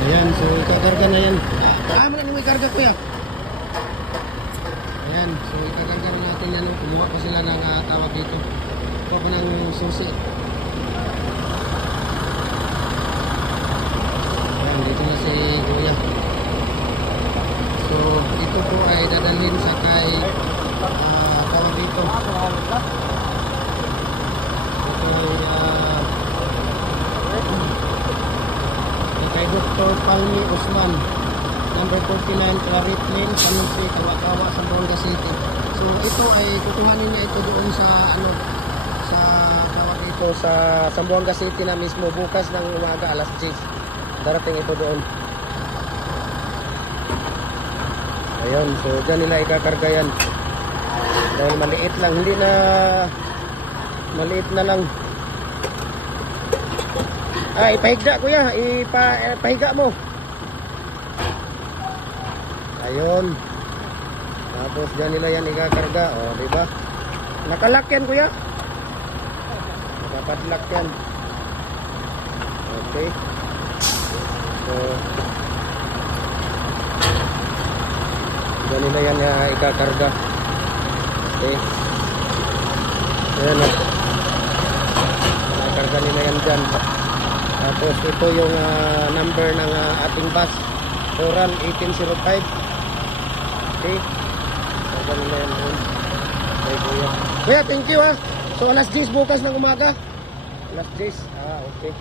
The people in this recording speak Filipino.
Ayan, so ikakarga na yan. Mo na nung ikarga kuya. Ayan, so ikakarga na natin yan. Kumuha pa sila ng tawag dito. Kumuha pa ng susi. Ayan, dito na si kuya. So ito po ay dadalhin sa kay tawag dito. Kay Dr. Palmi Usman, number 49 Claret Lane, San Jose, Kawa-Kawa, Zamboanga City. So ito ay kukuhanin niya ito doon sa sa tawag ito sa Zamboanga City na mismo bukas ng umaga alas 10. Darating ito doon. Ayun, so dyan nila ikakarga yan. Dahil maliit lang, hindi na maliit na lang. Ipahigda kuya, ipahiga mo. Ayun. Tapos dyan nila yan ikakarga. O, diba? Nakalak yan kuya. Nakapadlock yan. Okay. So, dyan nila yan ikakarga. Okay. Ayan o. Nakakarga nila yan dyan. Tapos ito yung number ng ating bus, Oral 1805. Okay. So nila yan doon. Okay kuya. Kuya, thank you ha. So alas 10 bukas ng umaga. Alas 10. Okay.